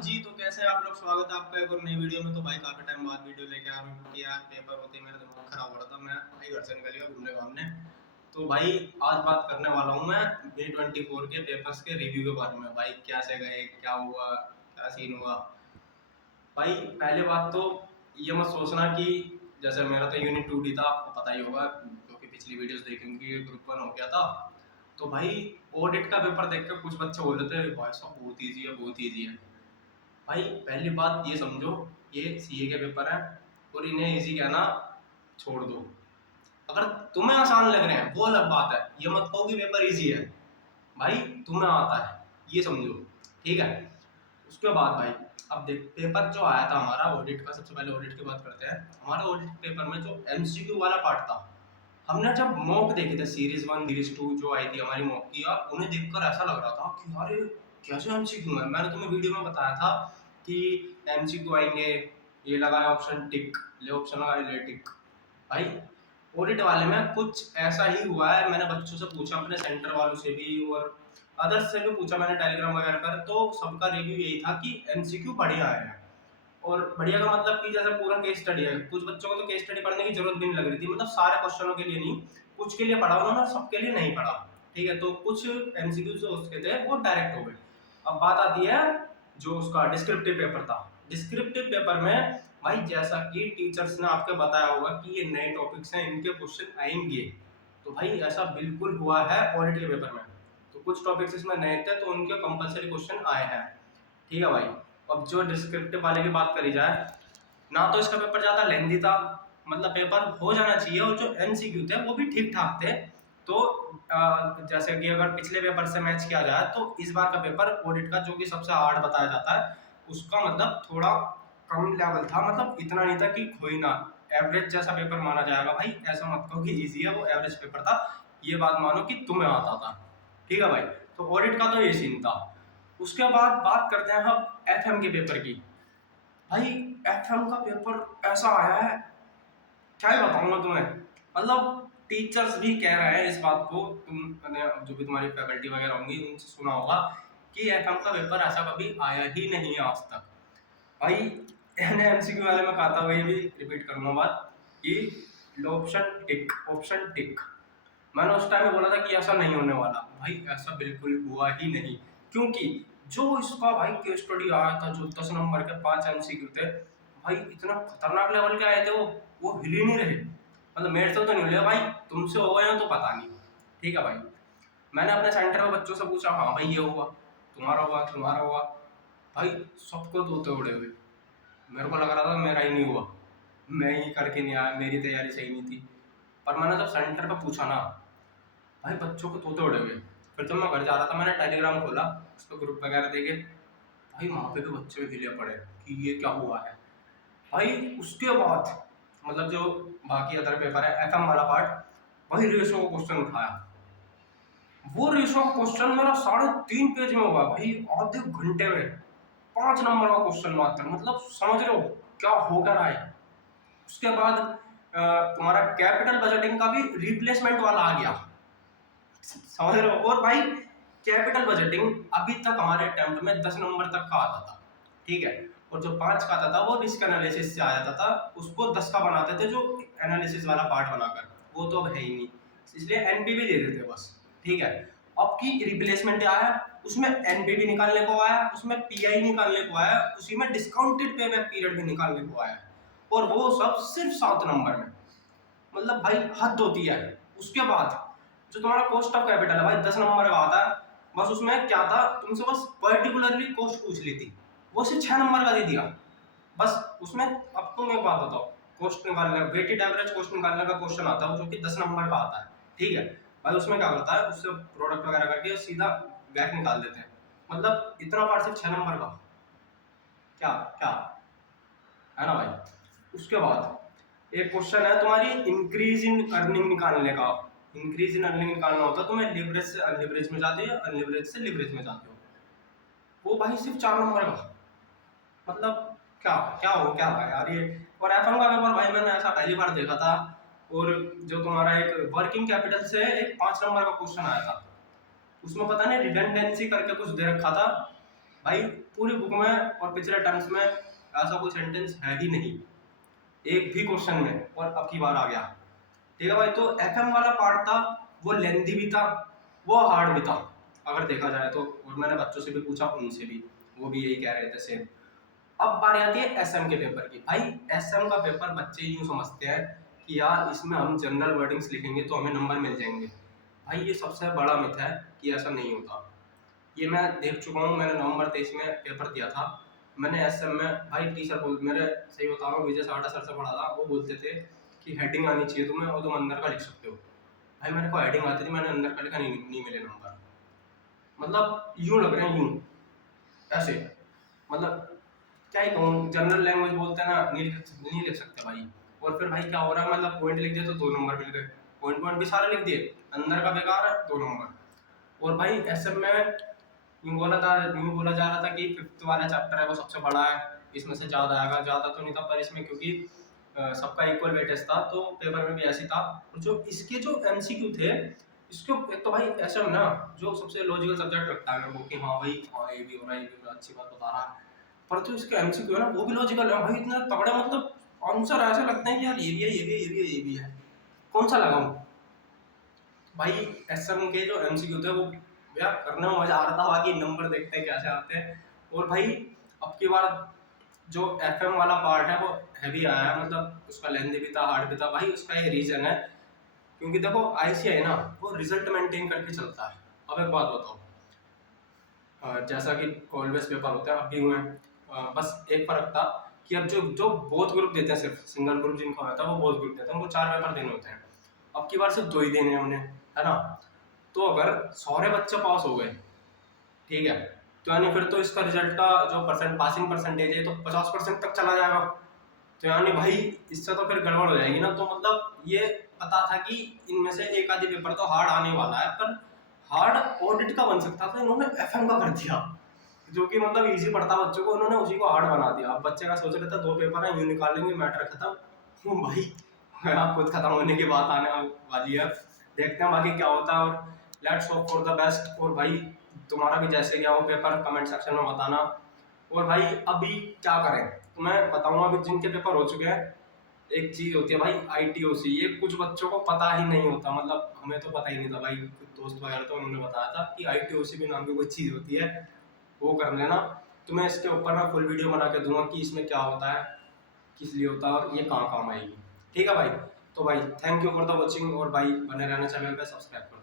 जी, तो कैसे हैं आप लोग? स्वागत है आपका एक और नई वीडियो में। तो भाई काफ़ी टाइम बाद वीडियो लेके आ रहा हूँ क्योंकि यार पेपर होते ही मेरा दिमाग खराब हो रहा था। मैं भाई घर से निकल गया घूमने घामने। तो भाई आज बात करने वाला हूँ मैं May 24 के पेपर्स के रिव्यू के बारे में। भाई कैसे गए, क्या हुआ, क्या सीन हुआ। भाई पहले बात तो ये मत सोचना कि जैसे मेरा तो यूनिट 2D था, आपको पता ही होगा क्योंकि पिछली वीडियोस देखेंगे, ग्रुप 1 हो गया था। तो भाई ऑडिट का पेपर देख कर कुछ बच्चे बोल रहे थे भाई साहब बहुत ईजी है, बहुत ईजी है। भाई पहली बात ये समझो, ये सीए के पेपर है और इन्हें इजी कहना छोड़ दो। अगर तुम्हें आसान लग रहे हैं वो अलग बात है, ये मत कहो कि पेपर इजी है। भाई तुम्हें आता है ये समझो, ठीक है। उसके बाद भाई अब देख पेपर जो आया था हमारा ऑडिट का। सबसे पहले ऑडिट की बात करते हैं। हमारा ऑडिट पेपर में जो एमसीक्यू वाला पार्ट था, हमने जब मॉक देखे थे सीरीज 1 सीरीज 2 जो आई थी हमारी मॉक की, यार उन्हें देखकर ऐसा लग रहा था कि यार ये कैसे एमसीक्यू है। मैंने तुम्हें वीडियो में बताया था कि एमसीक्यू आएंगे, ये लगाया ऑप्शन टिक, ले ऑप्शन लगाया ले टिक। भाई ऑडिट वाले में कुछ ऐसा ही हुआ है। मैंने बच्चों से पूछा, अपने सेंटर वालों से भी और अदर्स से भी पूछा मैंने टेलीग्राम वगैरह पर, तो सबका रिव्यू यही था कि एमसीक्यू बढ़िया है। और बढ़िया का मतलब कि जैसे पूरा केस स्टडी है। कुछ बच्चों को तो केस स्टडी पढ़ने की जरूरत भी नहीं लग रही थी, मतलब सारे क्वेश्चनों के लिए नहीं, कुछ के लिए पढ़ा उन्होंने, सबके लिए नहीं पढ़ा। ठीक है, तो कुछ एमसीक्यू जो उसके थे वो डायरेक्ट हो गए। अब बात आती है जो उसका डिस्क्रिप्टिव पेपर था। डिस्क्रिप्टिव पेपर में भाई जैसा कि टीचर्स ने आपको बताया होगा कि ये नए टॉपिक्स हैं, इनके क्वेश्चन आएंगे। तो भाई ऐसा बिल्कुल हुआ है ऑडिट के पेपर में। तो कुछ टॉपिक्स इसमें नए थे तो उनके कंपलसरी क्वेश्चन आए हैं। ठीक है भाई। अब जो डिस्क्रिप्टिव वाले की बात करी जाए, ना तो इसका पेपर ज़्यादा लेंदी था, मतलब पेपर हो जाना चाहिए, और जो एमसीक्यू थे वो भी ठीक ठाक थे। तो जैसे कि अगर पिछले पेपर से मैच किया जाए तो इस बार का पेपर ऑडिट का जो कि सबसे हार्ड बताया जाता है, उसका मतलब थोड़ा कम लेवल था। मतलब इतना नहीं था कि कोई ना, एवरेज जैसा पेपर माना जाएगा। भाई ऐसा मत कहो कि इजी है, वो एवरेज पेपर था। ये बात मानो कि तुम्हें आता था। ठीक है भाई। तो ऑडिट का तो ये सीन था। उसके बाद बात करते हैं हम एफएम के पेपर की। भाई एफएम का पेपर ऐसा आया है, क्या ही बताऊंगा तुम्हें। मतलब टीचर्स भी कह रहे हैं इस बात को, तुमने जो भी तुम्हारी फैकल्टी वगैरह होंगी उनसे सुना होगा कि एफएम का पेपर ऐसा कभी आया ही नहीं है आज तक। भाई मैंने एमसीक्यू वाले में कहा था, वही भी रिपीट करूंगा बात कि ऑप्शन टिक, ऑप्शन टिक। मैंने उस टाइम में बोला था कि ऐसा नहीं होने वाला। भाई ऐसा बिल्कुल हुआ ही नहीं, क्योंकि जो इसका भाई केस स्टडी आया था, जो 10 नंबर के 5 एमसीक्यू थे, भाई इतना खतरनाक लेवल के आए थे वो हिल ही नहीं रहे। मतलब मेरे से तो नहीं हिले भाई, तुमसे हो गए हो तो पता नहीं। ठीक है भाई। मैंने अपने सेंटर में बच्चों से पूछा, हाँ भाई ये हुआ, तुम्हारा हुआ, तुम्हारा हुआ। भाई सबको तोते उड़े हुए। मेरे को लग रहा था मेरा ही नहीं हुआ, मैं ही करके नहीं आया, मेरी तैयारी सही नहीं थी। पर मैंने जब सेंटर पे पूछा ना, भाई बच्चों को तोते उड़े हुए। फिर जब मैं घर जा रहा था मैंने टेलीग्राम खोला, उस पर ग्रुप वगैरह देखे। भाई वहाँ पे भी बच्चे हिले पड़े कि ये क्या हुआ है। भाई उसके बाद मतलब जो बाकी अदर पेपर है एफएम वाला पार्ट, वही रेशो का क्वेश्चन उठाया। वो रेशो का क्वेश्चन मेरा 3.5 पेज में होगा भाई, आधे घंटे में 5 नंबर का क्वेश्चन मात्र। मतलब समझ रहे हो क्या हो क्या रहा है। उसके बाद तुम्हारा कैपिटल बजटिंग का भी रिप्लेसमेंट वाला आ गया, समझ रहे हो। और भाई कैपिटल बजटिंग अभी तक हमारे अटेम्प्ट में 10 नंबर तक का आता था। ठीक है। और जो 5 का आता था वो रिस्क एनालिसिस से आ जाता था, उसको 10 का बनाते थे जो एनालिसिस वाला पार्ट बनाकर। वो तो अब है ही नहीं, इसलिए एनपीवी दे देते बस। ठीक है। अब की रिप्लेसमेंट आया, उसमें एनपीवी निकालने को आया, उसमें पीआई निकालने को आया, उसी में डिस्काउंटेड पेबैक पीरियड भी निकालने को आया, और वो सब सिर्फ 7 नंबर में। मतलब भाई हद होती है। उसके बाद जो तुम्हारा कॉस्ट ऑफ कैपिटल है भाई 10 नंबर का आता है। बस उसमें क्या था, तुमसे बस पर्टिकुलरली कॉस्ट पूछ ली थी, वो सिर्फ 6 नंबर का दे दिया बस उसमें। अब तुम एक बात बताओ, कॉस्ट निकालने वेटेड एवरेज कॉस्ट निकालने का क्वेश्चन आता है जो कि 10 नंबर का आता है। ठीक है। भाई उसमें क्या करता है, उससे प्रोडक्ट वगैरह करके सीधा बैक निकाल देते हैं। मतलब इतना पार्ट सिर्फ 6 नंबर का, क्या क्या है ना भाई। उसके बाद एक क्वेश्चन है तुम्हारी इंक्रीज इन अर्निंग निकालने का। इंक्रीज इन अर्निंग निकालना होता है तुम्हें लिवरेज से अनलिवरेज में जाते हो या अनलिवरेज से लिवरेज में जाते हो, वो भाई सिर्फ 4 नंबर का। मतलब क्या क्या हो क्या रहा है यार ये। और एफएम का पेपर भाई मैंने ऐसा पहली बार देखा था। और जो तुम्हारा एक वर्किंग कैपिटल से एक 5 नंबर का क्वेश्चन आया था, उसमें पता नहीं रिडंडेंसी करके कुछ दे रखा था भाई पूरी बुक में और पिछले टर्म्स में ऐसा कोई सेंटेंस है ही नहीं एक भी क्वेश्चन में, और अब की बार आ गया। ठीक है भाई, तो एफएम वाला पार्ट था वो लेंथी भी था, वो हार्ड भी था अगर देखा जाए तो। और मैंने बच्चों से भी पूछा, उनसे भी, वो भी यही कह रहे थे सेम। अब बारी आती है एसएम के पेपर की। भाई एसएम का पेपर बच्चे यूं समझते हैं कि यार इसमें हम जनरल वर्डिंग्स लिखेंगे तो हमें नंबर मिल जाएंगे। भाई ये सबसे बड़ा मिथ है कि ऐसा नहीं होता। ये मैं देख चुका हूँ, मैंने नवंबर 23 में पेपर दिया था। मैंने एसएम में भाई टीचर बोल, मेरे सही बता रहा हूँ, विजय सावटा सर से पढ़ा था, वो बोलते थे कि हेडिंग आनी चाहिए तुम्हें और तुम अंदर का लिख सकते हो। भाई मेरे को हेडिंग आती थी, मैंने अंदर का लिखा, नहीं मिले नंबर। मतलब यूं लग रहे हैं, यूं ऐसे, मतलब क्या ही कहूँ, जनरल लैंग्वेज बोलते हैं ना, नहीं लिख सकते भाई। और फिर भाई क्या हो रहा है, मतलब पॉइंट लिख दिए तो 2 नंबर मिल गए, पॉइंट पॉइंट भी सारे लिख दिए, अंदर का बेकार है 2 नंबर। और भाई एसएम में यूं बोला जा रहा था कि 5th वाला चैप्टर है वो सबसे बड़ा है, इसमें से ज़्यादा आएगा। ज़्यादा तो नहीं था पर इसमें क्योंकि सबका इक्वल वेटेज था तो पेपर में भी ऐसे था। और जो इसके जो एमसीक्यू थे, इसको एक तो भाई एसएम ना जो सबसे लॉजिकल सब्जेक्ट लगता है मेरे को कि हाँ भाई हाँ ये भी हो रहा है, ये भी हो रहा है, अच्छी बात बता रहा है। पर जो इसके एमसीक्यू है ना वो भी लॉजिकल है भाई, इतना तगड़ा, मतलब आंसर ऐसे लगते हैं कि यार ये भी है, ये भी है, ये भी है, ये भी है, कौन सा लगाऊं। भाई एसएम के जो एमसीक्यू थे वो यार करने में मजा आ रहा था, बाकी नंबर देखते हैं कैसे आते हैं। और भाई अब की बार जो एफएम वाला पार्ट है वो हैवी आया है, मतलब उसका लेंथी भी था, हार्ड भी था। भाई उसका ये रीजन है क्योंकि देखो आईसीआई ना वो रिजल्ट मेंटेन करके चलता है। अब एक बात बताओ, जैसा कि ऑलवेज पेपर होते हैं अब भी हुए हैं, बस एक फर्क था कि अब जो जो बोथ ग्रुप देते हैं, सिर्फ सिंगल ग्रुप जिनका होता है वो बोथ ग्रुप देते हैं, उनको 4 पेपर देने होते हैं। अब की बार सिर्फ 2 ही देने हैं उन्हें, है ना। तो अगर सारे बच्चे पास हो गए, ठीक है, तो यानी फिर तो इसका रिजल्ट का जो पासिंग परसेंटेज है तो 50% तक चला जाएगा। तो यानी भाई इससे तो फिर गड़बड़ हो जाएगी ना। तो मतलब ये पता था कि इनमें से एक आधी पेपर तो हार्ड आने वाला है, पर हार्ड ऑडिट का बन सकता था, इन्होंने एफएम का कर दिया जो कि मतलब इजी पड़ता बच्चों को, उन्होंने उसी को हार्ड बना दिया। अब बच्चे का सोच रहे थे 2 पेपर है यूं निकालेंगे मैटर खत्म। भाई आप खुद खत्म होने की बात आने वाली है, देखते हैं बाकी क्या होता है। और let's hope for the best. और भाई तुम्हारा भी जैसे गया वो पेपर कमेंट सेक्शन में बताना। और भाई अभी क्या करें तो मैं बताऊंगा, अभी जिनके पेपर हो चुके हैं, एक चीज होती है भाई आईटीओसी, ये कुछ बच्चों को पता ही नहीं होता, मतलब हमें तो पता ही नहीं था भाई, कुछ दोस्त वगैरह तो उन्होंने बताया था कि आईटीओसी भी नाम की कोई चीज होती है, वो कर लेना। तो मैं इसके ऊपर ना फुल वीडियो बना के दूंगा कि इसमें क्या होता है, किस लिए होता है और ये कहाँ काम आएगी। ठीक है भाई, तो भाई thank you for the watching, और भाई बने रहना चैनल पे, सब्सक्राइब कर